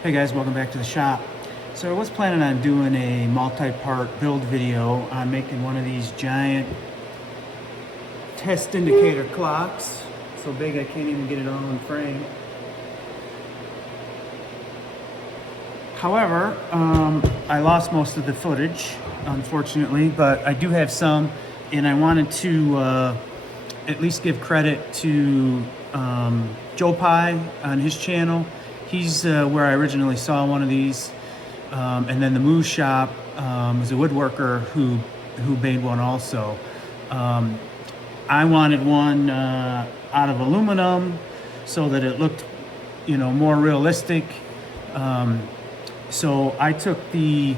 Hey guys, welcome back to the shop. So I was planning on doing a multi-part build video on making one of these giant test indicator clocks. So big I can't even get it all in frame. However, I lost most of the footage, unfortunately, but I do have some, and I wanted to at least give credit to Joe Pye on his channel. He's where I originally saw one of these, and then the Moose Shop is a woodworker who made one also. I wanted one out of aluminum so that it looked, more realistic. So I took the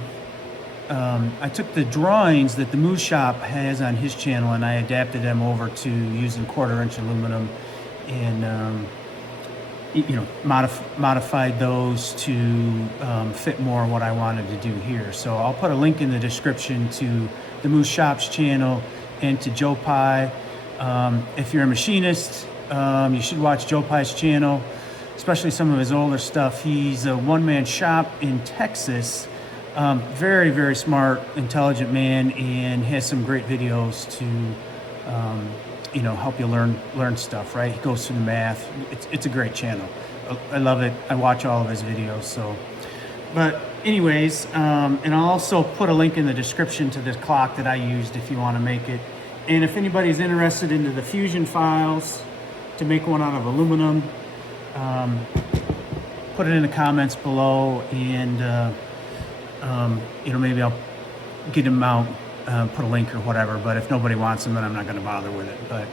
drawings that the Moose Shop has on his channel, and I adapted them over to using 1/4-inch aluminum, and modified those to fit more what I wanted to do here. So I'll put a link in the description to the Moose Shop's channel and to Joe Pye. If you're a machinist, you should watch Joe Pye's channel, especially some of his older stuff. He's a one-man shop in Texas. Very, very smart, intelligent man, and has some great videos to help you learn stuff, right? He goes through the math. It's a great channel. I love it. I watch all of his videos. So, but anyways, and I'll also put a link in the description to this clock that I used if you want to make it. And if anybody's interested into the fusion files to make one out of aluminum, put it in the comments below, and maybe I'll get them out, put a link or whatever. But if nobody wants them, then I'm not going to bother with it. But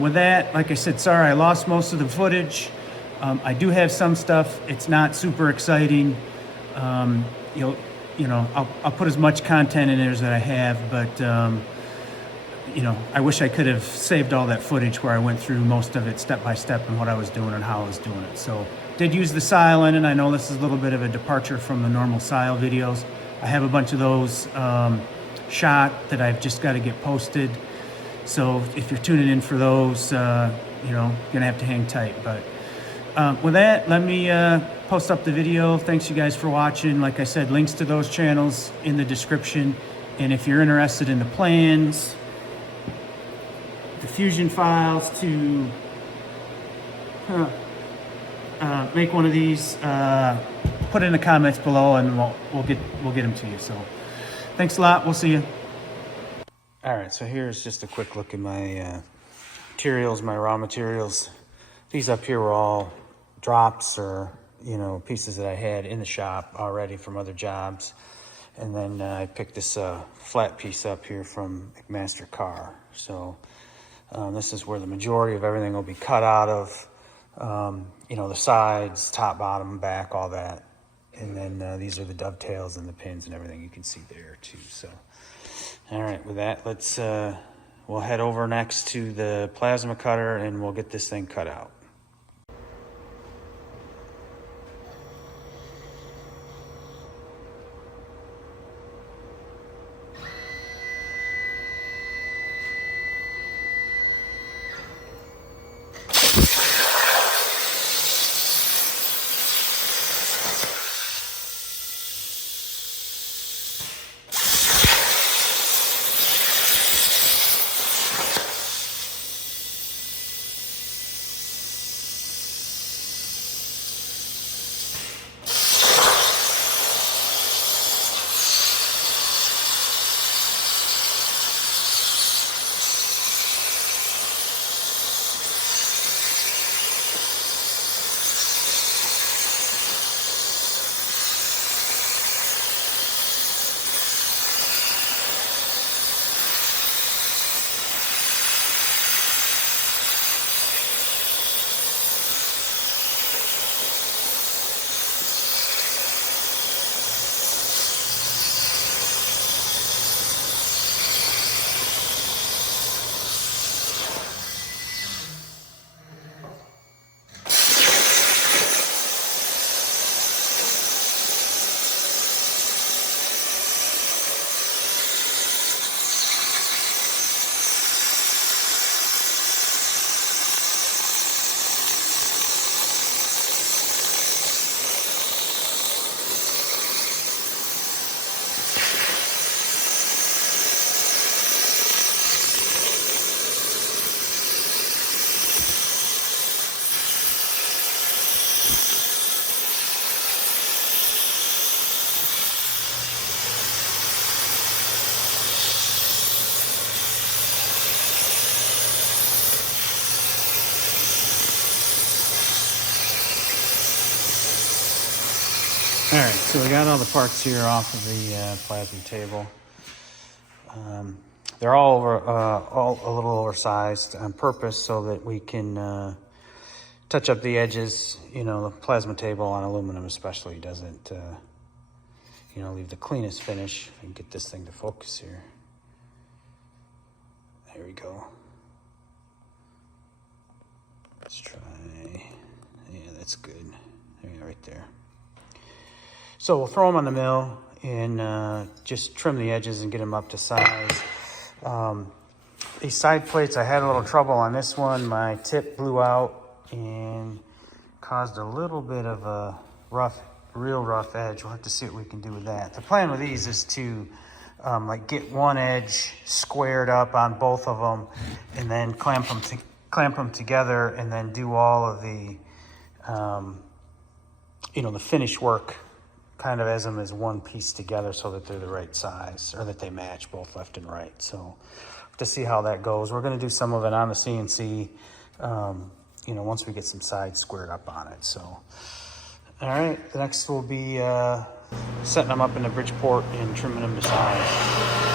with that, like I said, sorry I lost most of the footage. I do have some stuff. It's not super exciting. I'll put as much content in there as that I have, but I wish I could have saved all that footage where I went through most of it step by step and what I was doing and how I was doing it. So did use the silent, and I know this is a little bit of a departure from the normal style videos. I have a bunch of those shot that I've just got to get posted. So if you're tuning in for those, you're gonna have to hang tight. But with that, let me post up the video. Thanks you guys for watching. Like I said, links to those channels in the description. And if you're interested in the plans, the fusion files to make one of these, put it in the comments below, and we'll get them to you. So thanks a lot. We'll see you. All right, so here's just a quick look at my materials, my raw materials. These up here were all drops or pieces that I had in the shop already from other jobs, and then I picked this flat piece up here from McMaster Car. So this is where the majority of everything will be cut out of. The sides, top, bottom, back, all that. And then these are the dovetails and the pins and everything you can see there too. So, all right, with that, let's, we'll head over next to the plasma cutter and we'll get this thing cut out. All right, so we got all the parts here off of the plasma table. They're all a little oversized on purpose so that we can touch up the edges. You know, the plasma table on aluminum especially doesn't, you know, leave the cleanest finish. If I can get this thing to focus here. There we go. Let's try. Yeah, that's good. Yeah, right there. So we'll throw them on the mill and just trim the edges and get them up to size. These side plates, I had a little trouble on this one. My tip blew out and caused a little bit of a real rough edge. We'll have to see what we can do with that. The plan with these is to like get one edge squared up on both of them and then clamp them together and then do all of the, you know, the finish work kind of as them as one piece together so that they're the right size or that they match both left and right. So to see how that goes, we're going to do some of it on the CNC, you know, once we get some sides squared up on it. So, all right, the next will be setting them up in the Bridgeport and trimming them to size.